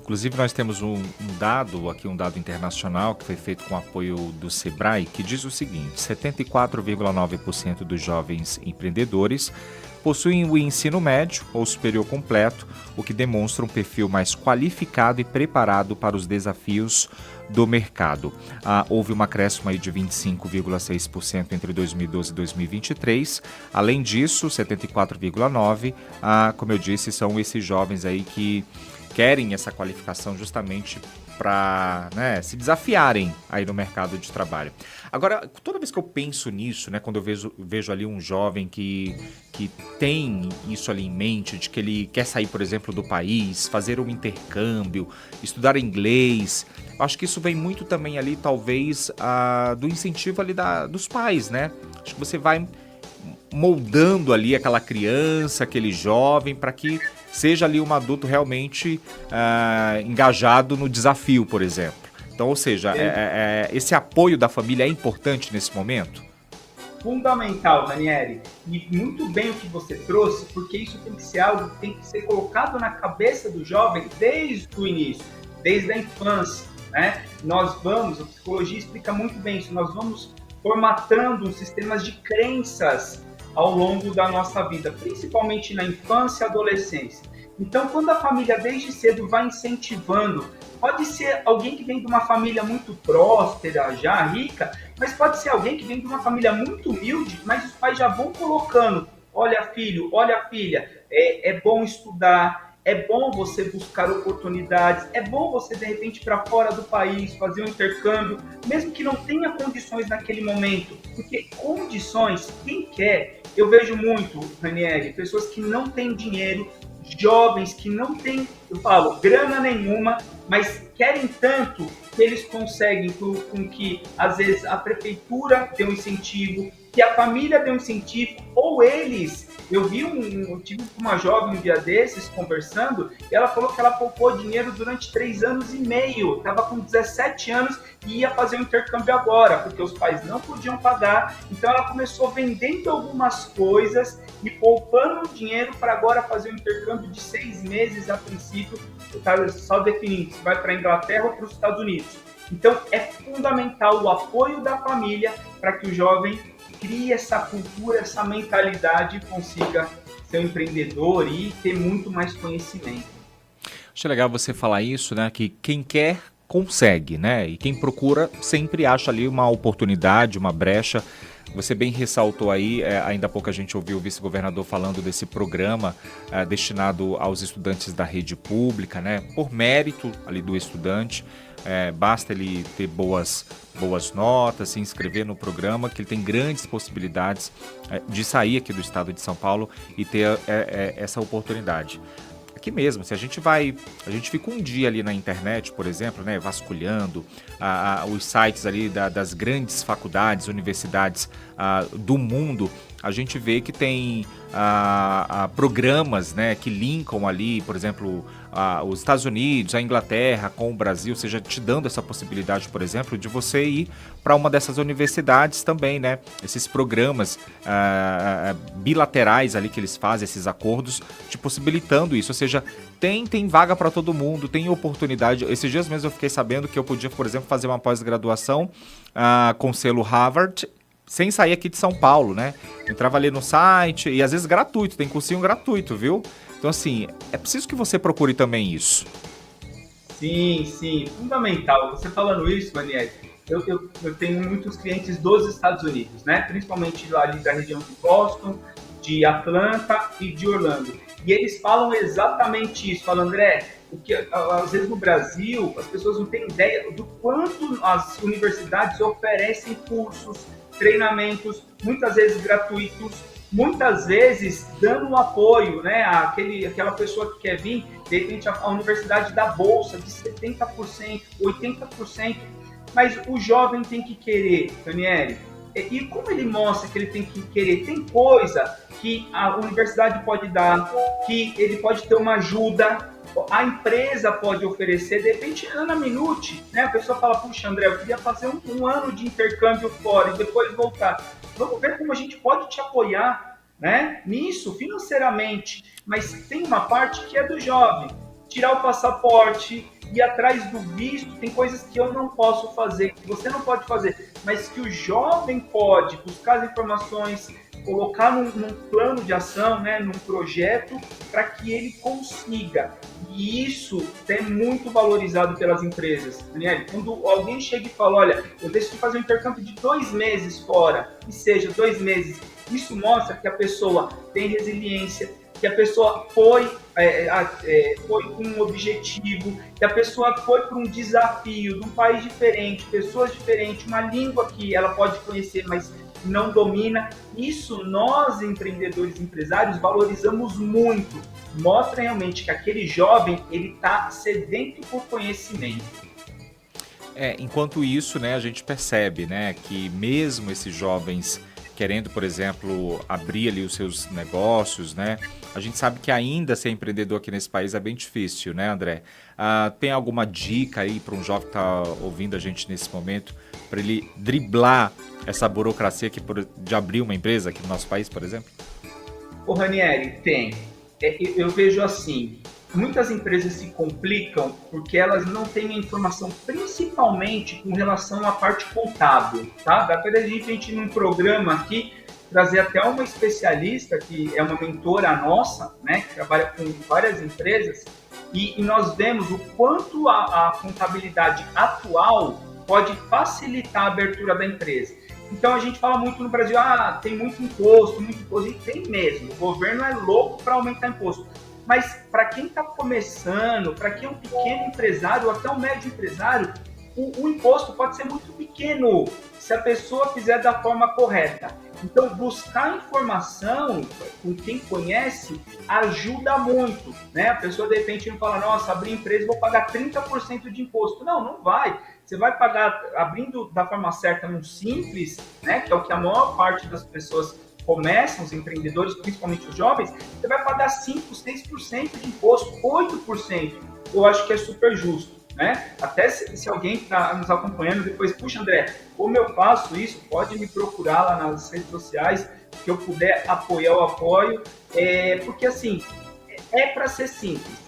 Inclusive, nós temos um dado internacional, que foi feito com apoio do Sebrae, que diz o seguinte: 74,9% dos jovens empreendedores possuem o ensino médio ou superior completo, o que demonstra um perfil mais qualificado e preparado para os desafios do mercado. Houve um acréscimo aí de 25,6% entre 2012 e 2023. Além disso, 74,9%, como eu disse, são esses jovens aí que querem essa qualificação justamente para, né, se desafiarem aí no mercado de trabalho. Agora, toda vez que eu penso nisso, né, quando eu vejo ali um jovem que tem isso ali em mente, de que ele quer sair, por exemplo, do país, fazer um intercâmbio, estudar inglês, eu acho que isso vem muito também ali, talvez, do incentivo ali dos pais, né? Acho que você vai moldando ali aquela criança, aquele jovem, para que seja ali um adulto realmente engajado no desafio, por exemplo. Então, ou seja, esse apoio da família é importante nesse momento? Fundamental, Ranieri. E muito bem o que você trouxe, porque isso tem que ser algo que tem que ser colocado na cabeça do jovem desde o início, desde a infância, né? A psicologia explica muito bem isso, nós vamos formatando sistemas de crenças ao longo da nossa vida, principalmente na infância e adolescência. Então, quando a família desde cedo vai incentivando, pode ser alguém que vem de uma família muito próspera, já rica, mas pode ser alguém que vem de uma família muito humilde, mas os pais já vão colocando: olha filho, olha filha, é bom estudar, é bom você buscar oportunidades, é bom você de repente ir para fora do país, fazer um intercâmbio, mesmo que não tenha condições naquele momento, porque condições, quem quer, eu vejo muito, Ranieri, pessoas que não têm dinheiro, jovens que não têm, eu falo, grana nenhuma, mas querem tanto que eles conseguem com que, às vezes, a prefeitura dê um incentivo, que a família dê um incentivo, ou eles. Eu tive uma jovem um dia desses conversando, e ela falou que ela poupou dinheiro durante 3 anos e meio, estava com 17 anos e ia fazer o intercâmbio agora, porque os pais não podiam pagar, então ela começou vendendo algumas coisas e poupando dinheiro para agora fazer um intercâmbio de 6 meses a princípio, só definindo se vai para a Inglaterra ou para os Estados Unidos. Então é fundamental o apoio da família para que o jovem crie essa cultura, essa mentalidade e consiga ser um empreendedor e ter muito mais conhecimento. Acho legal você falar isso, né? Que quem quer, consegue, né? E quem procura sempre acha ali uma oportunidade, uma brecha. Você bem ressaltou aí, ainda há pouco a gente ouviu o vice-governador falando desse programa destinado aos estudantes da rede pública, né? Por mérito ali do estudante, basta ele ter boas notas, se inscrever no programa, que ele tem grandes possibilidades de sair aqui do estado de São Paulo e ter essa oportunidade. Aqui mesmo, se a gente fica um dia ali na internet, por exemplo, né, vasculhando os sites ali das grandes faculdades, universidades do mundo, a gente vê que tem programas, né, que linkam ali, por exemplo, os Estados Unidos, a Inglaterra com o Brasil, seja te dando essa possibilidade, por exemplo, de você ir para uma dessas universidades também, né? Esses programas bilaterais ali que eles fazem, esses acordos, te possibilitando isso, ou seja, tem vaga para todo mundo, tem oportunidade. Esses dias mesmo eu fiquei sabendo que eu podia, por exemplo, fazer uma pós-graduação com selo Harvard, sem sair aqui de São Paulo, né? Entrava ali no site e às vezes gratuito, tem cursinho gratuito, viu? Então, assim, é preciso que você procure também isso. Sim, fundamental. Você falando isso, Daniel, eu tenho muitos clientes dos Estados Unidos, né? Principalmente ali da região de Boston, de Atlanta e de Orlando. E eles falam exatamente isso. Falam, André, o que às vezes no Brasil as pessoas não têm ideia do quanto as universidades oferecem cursos, treinamentos, muitas vezes gratuitos, muitas vezes dando um apoio, né, aquela pessoa que quer vir, de repente a universidade dá bolsa de 70%, 80%, mas o jovem tem que querer, Daniele. E como ele mostra que ele tem que querer? Tem coisa que a universidade pode dar, que ele pode ter uma ajuda, a empresa pode oferecer, de repente, Ana Minuti, né? A pessoa fala, puxa, André, eu queria fazer um ano de intercâmbio fora e depois voltar. Vamos ver como a gente pode te apoiar, né? Nisso, financeiramente. Mas tem uma parte que é do jovem. Tirar o passaporte, ir atrás do visto, tem coisas que eu não posso fazer, que você não pode fazer, mas que o jovem pode buscar as informações, colocar num plano de ação, né, num projeto, para que ele consiga. E isso é muito valorizado pelas empresas. Daniel, quando alguém chega e fala, olha, eu decidi fazer um intercâmbio de 2 meses fora, que seja 2 meses, isso mostra que a pessoa tem resiliência, que a pessoa foi com um objetivo, que a pessoa foi para um desafio de um país diferente, pessoas diferentes, uma língua que ela pode conhecer, mas não domina. Isso nós, empreendedores e empresários, valorizamos muito. Mostra realmente que aquele jovem ele está sedento por conhecimento. Enquanto isso, né, a gente percebe, né, que mesmo esses jovens querendo, por exemplo, abrir ali os seus negócios, né? A gente sabe que ainda ser empreendedor aqui nesse país é bem difícil, né, André? Tem alguma dica aí para um jovem que está ouvindo a gente nesse momento, para ele driblar essa burocracia de abrir uma empresa aqui no nosso país, por exemplo? Ô, Ranieri, tem. Eu vejo assim, muitas empresas se complicam porque elas não têm a informação, principalmente com relação à parte contábil, tá? Dá para a gente num programa aqui trazer até uma especialista que é uma mentora nossa, né, que trabalha com várias empresas, e nós vemos o quanto a contabilidade atual pode facilitar a abertura da empresa. Então a gente fala muito no Brasil, tem muito imposto, e tem mesmo, o governo é louco para aumentar imposto. Mas para quem está começando, para quem é um pequeno empresário ou até um médio empresário, o imposto pode ser muito pequeno se a pessoa fizer da forma correta. Então, buscar informação com quem conhece ajuda muito, né? A pessoa, de repente, não fala, nossa, abri empresa, vou pagar 30% de imposto. Não vai. Você vai pagar, abrindo da forma certa, num simples, né? Que é o que a maior parte das pessoas começam, os empreendedores, principalmente os jovens, você vai pagar 5%, 6% de imposto, 8%. Eu acho que é super justo, né? Até se alguém está nos acompanhando depois, puxa, André, como eu faço isso? Pode me procurar lá nas redes sociais, que eu puder apoiar, eu apoio. Porque, assim, é para ser simples.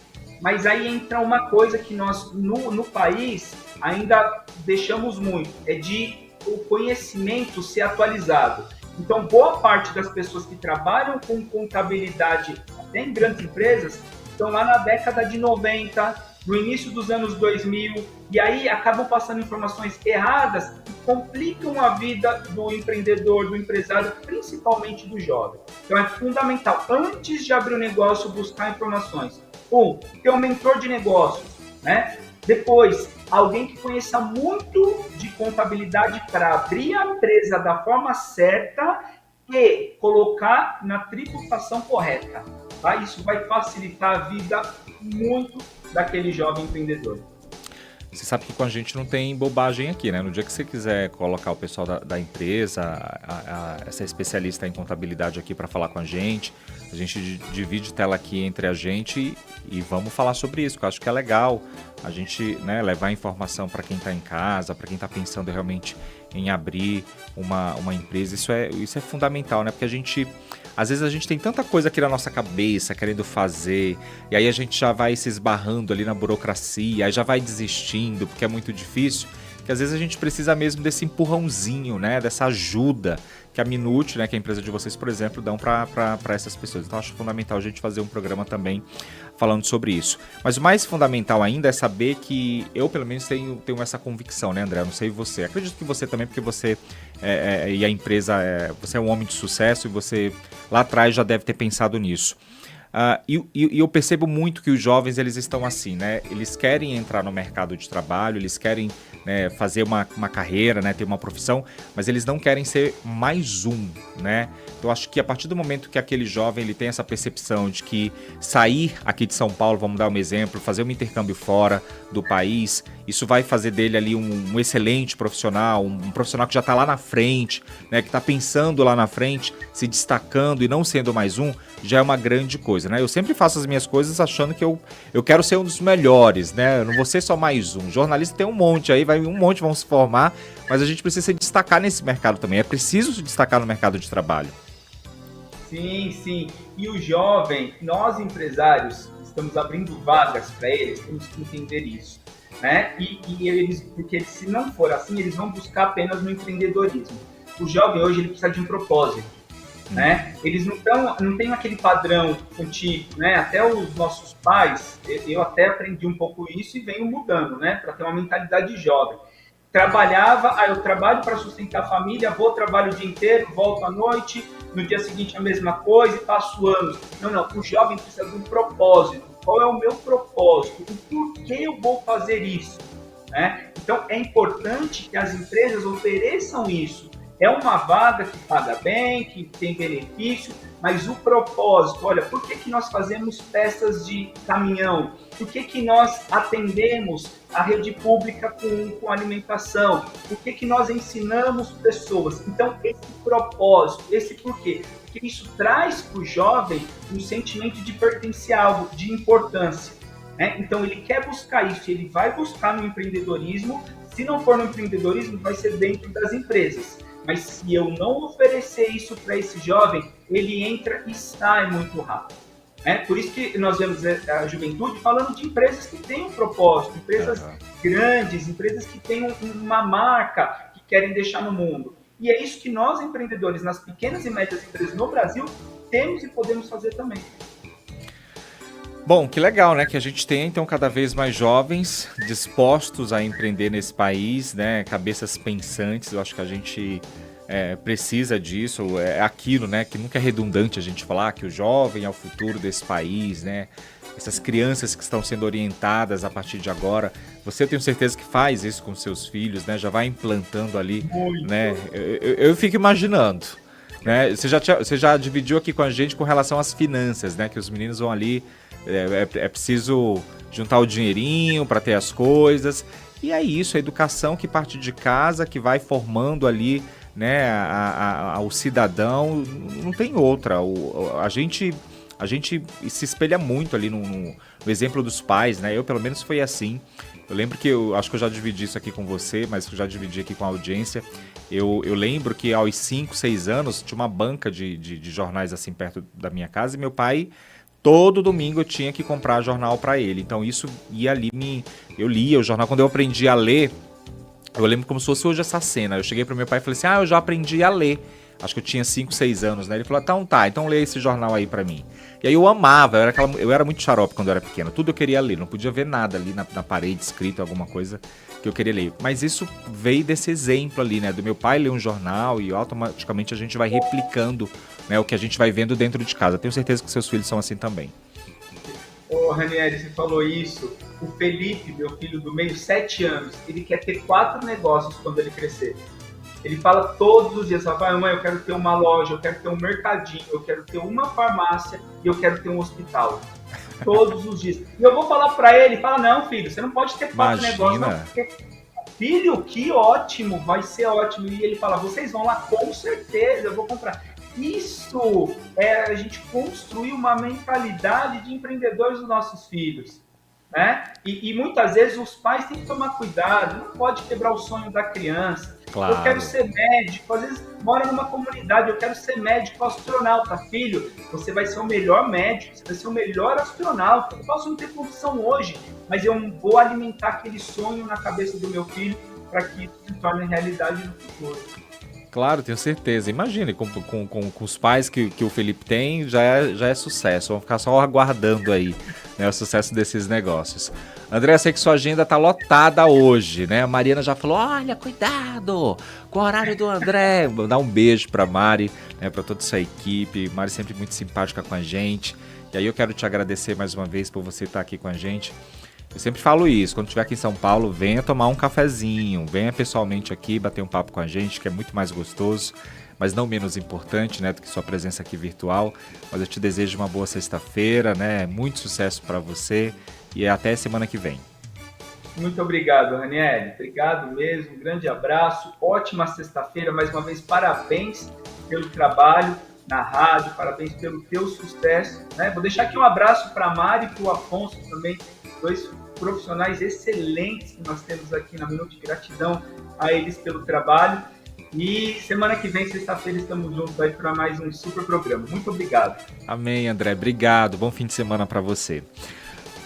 Mas aí entra uma coisa que nós, no país, ainda deixamos muito, é de o conhecimento ser atualizado. Então, boa parte das pessoas que trabalham com contabilidade, até em grandes empresas, estão lá na década de 90, no início dos anos 2000, e aí acabam passando informações erradas que complicam a vida do empreendedor, do empresário, principalmente do jovem. Então, é fundamental, antes de abrir o negócio, buscar informações. Ter um mentor de negócios, né? Depois, alguém que conheça muito de contabilidade para abrir a empresa da forma certa e colocar na tributação correta. Tá? Isso vai facilitar a vida muito daquele jovem empreendedor. você sabe que com a gente não tem bobagem aqui, né? No dia que você quiser colocar o pessoal da empresa, essa especialista em contabilidade aqui para falar com a gente divide tela aqui entre a gente e vamos falar sobre isso, que eu acho que é legal a gente, né, levar informação para quem está em casa, para quem está pensando realmente em abrir uma empresa. Isso é fundamental, né? Porque às vezes a gente tem tanta coisa aqui na nossa cabeça querendo fazer, e aí a gente já vai se esbarrando ali na burocracia, aí já vai desistindo porque é muito difícil, que às vezes a gente precisa mesmo desse empurrãozinho, né, dessa ajuda que a Minute, né, que é a empresa de vocês, por exemplo, dão para essas pessoas. Então acho fundamental a gente fazer um programa também falando sobre isso. Mas o mais fundamental ainda é saber que eu, pelo menos, tenho essa convicção, né, André? Eu não sei você. Acredito que você também, porque você e a empresa, você é um homem de sucesso e você lá atrás já deve ter pensado nisso. E eu percebo muito que os jovens, eles estão assim, né? Eles querem entrar no mercado de trabalho, eles querem, né, fazer uma carreira, né, ter uma profissão, mas eles não querem ser mais um, né? Eu acho que a partir do momento que aquele jovem ele tem essa percepção de que sair aqui de São Paulo, vamos dar um exemplo, fazer um intercâmbio fora do país, isso vai fazer dele ali um excelente profissional, um profissional que já está lá na frente, né, que está pensando lá na frente, se destacando e não sendo mais um, já é uma grande coisa, né? Eu sempre faço as minhas coisas achando que eu quero ser um dos melhores, né? Eu não vou ser só mais um. Jornalista tem um monte aí, um monte vão se formar, mas a gente precisa se destacar nesse mercado também. É preciso se destacar no mercado de trabalho. Sim, sim. E o jovem, nós empresários, estamos abrindo vagas para eles, temos que entender isso, né? E eles, porque se não for assim, eles vão buscar apenas no empreendedorismo. O jovem hoje ele precisa de um propósito, né? Eles não têm aquele padrão antigo, né? Até os nossos pais, eu até aprendi um pouco isso e venho mudando, né? Para ter uma mentalidade jovem. Eu trabalho para sustentar a família, vou trabalho o dia inteiro, volto à noite, no dia seguinte a mesma coisa e passo anos. Não, o jovem precisa de um propósito. Qual é o meu propósito? O porquê eu vou fazer isso? Né? Então, é importante que as empresas ofereçam isso. É uma vaga que paga bem, que tem benefício, mas o propósito, olha, por que nós fazemos peças de caminhão? Por que nós atendemos a rede pública com alimentação? Por que nós ensinamos pessoas? Então, esse propósito, esse porquê? Porque isso traz para o jovem um sentimento de pertencer a algo, de importância. Né? Então, ele quer buscar isso, ele vai buscar no empreendedorismo. Se não for no empreendedorismo, vai ser dentro das empresas. Mas se eu não oferecer isso para esse jovem, ele entra e sai muito rápido. Por isso que nós vemos a juventude falando de empresas que têm um propósito, empresas grandes, empresas que têm uma marca que querem deixar no mundo. E é isso que nós, empreendedores, nas pequenas e médias empresas no Brasil, temos e podemos fazer também. Bom, que legal, né? Que a gente tem, então, cada vez mais jovens dispostos a empreender nesse país, né? Cabeças pensantes. Eu acho que a gente precisa disso. É aquilo, né? Que nunca é redundante a gente falar que o jovem é o futuro desse país, né? Essas crianças que estão sendo orientadas a partir de agora. Você, eu tenho certeza que faz isso com seus filhos, né? Já vai implantando ali, né? Eu fico imaginando, né? Você já dividiu aqui com a gente com relação às finanças, né? Que os meninos vão ali... É preciso juntar o dinheirinho para ter as coisas. E é isso, a educação que parte de casa, que vai formando ali, né, o cidadão, não tem outra. A gente se espelha muito ali no exemplo dos pais, né? Eu, pelo menos, foi assim. Eu lembro que acho que eu já dividi isso aqui com você, mas eu já dividi aqui com a audiência. Eu lembro que aos 5, 6 anos tinha uma banca de jornais assim perto da minha casa e meu pai... Todo domingo eu tinha que comprar jornal para ele. Então isso ia ali, eu lia o jornal. Quando eu aprendi a ler, eu lembro como se fosse hoje essa cena. Eu cheguei pro meu pai e falei assim, eu já aprendi a ler. Acho que eu tinha 5, 6 anos, né? Ele falou, então lê esse jornal aí pra mim. E aí eu amava, eu era muito xarope quando eu era pequeno. Tudo eu queria ler, não podia ver nada ali na parede escrito, alguma coisa que eu queria ler. Mas isso veio desse exemplo ali, né? Do meu pai ler um jornal e automaticamente a gente vai replicando, né, o que a gente vai vendo dentro de casa. Tenho certeza que seus filhos são assim também. Ô, Ranieri, você falou isso. O Felipe, meu filho do meio, 7 anos, ele quer ter 4 negócios quando ele crescer. Ele fala todos os dias, fala, mãe, eu quero ter uma loja, eu quero ter um mercadinho, eu quero ter uma farmácia e eu quero ter um hospital. todos os dias. E eu vou falar para ele, fala, não, filho, você não pode ter falta de negócio, não, Imagina. porque, filho, que ótimo, vai ser ótimo. E ele fala, vocês vão lá, com certeza, eu vou comprar. Isso é a gente construir uma mentalidade de empreendedores dos nossos filhos, né? E muitas vezes os pais têm que tomar cuidado, não pode quebrar o sonho da criança. Claro. Eu quero ser médico, às vezes mora numa comunidade, eu quero ser médico astronauta. Filho, você vai ser o melhor médico, você vai ser o melhor astronauta. Eu posso não ter condição hoje, mas eu vou alimentar aquele sonho na cabeça do meu filho para que isso se torne realidade no futuro. Claro, tenho certeza. Imagine, com os pais que o Felipe tem, já é sucesso. Vamos ficar só aguardando aí, né, o sucesso desses negócios. André, eu sei que sua agenda tá lotada hoje, né? A Mariana já falou, olha, cuidado com o horário do André. Vou dar um beijo pra Mari, né, pra toda essa equipe. Mari sempre muito simpática com a gente. E aí eu quero te agradecer mais uma vez por você estar aqui com a gente. Eu sempre falo isso, quando estiver aqui em São Paulo, venha tomar um cafezinho, venha pessoalmente aqui bater um papo com a gente, que é muito mais gostoso, mas não menos importante, né, do que sua presença aqui virtual. Mas eu te desejo uma boa sexta-feira, né, muito sucesso para você e até semana que vem. Muito obrigado, Ranieri. Obrigado mesmo, um grande abraço, ótima sexta-feira, mais uma vez parabéns pelo trabalho na rádio, parabéns pelo teu sucesso, né? Vou deixar aqui um abraço para a Mari e para o Afonso também, dois profissionais excelentes que nós temos aqui na Minuto de Gratidão a eles pelo trabalho. E semana que vem, sexta-feira, estamos juntos aí para mais um super programa. Muito obrigado. Amém, André. Obrigado. Bom fim de semana para você.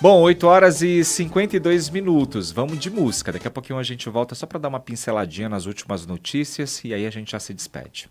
Bom, 8 horas e 52 minutos. Vamos de música. Daqui a pouquinho a gente volta só para dar uma pinceladinha nas últimas notícias e aí a gente já se despede.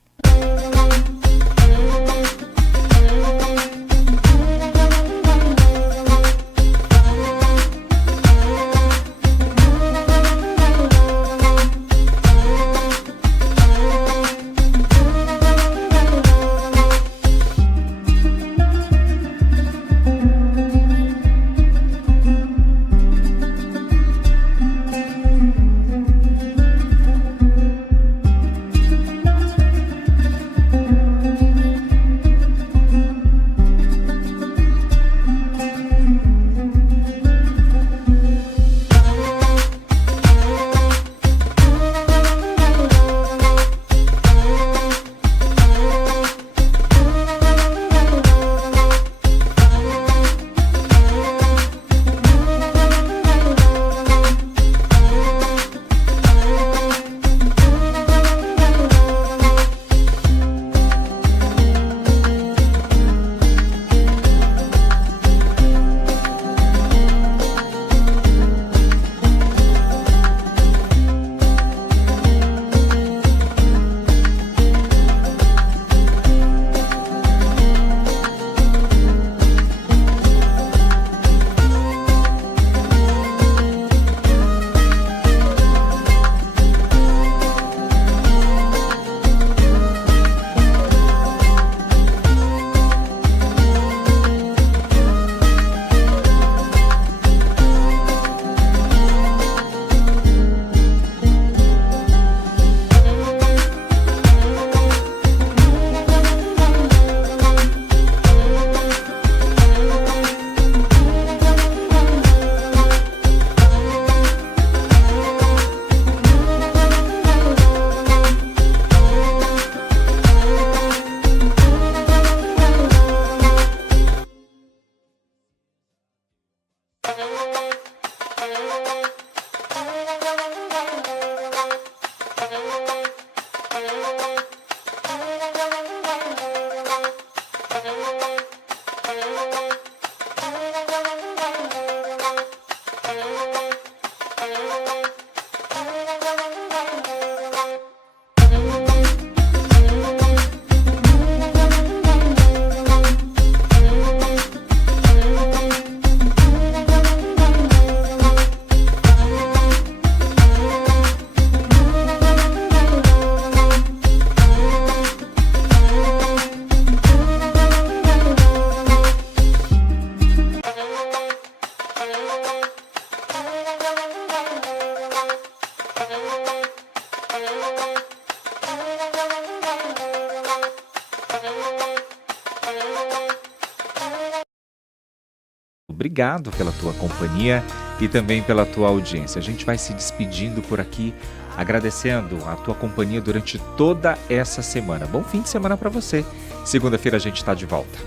Obrigado pela tua companhia e também pela tua audiência. A gente vai se despedindo por aqui, agradecendo a tua companhia durante toda essa semana. Bom fim de semana para você. Segunda-feira a gente está de volta.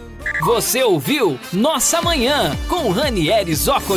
Você ouviu Nossa Manhã com Ranieri Zócoli.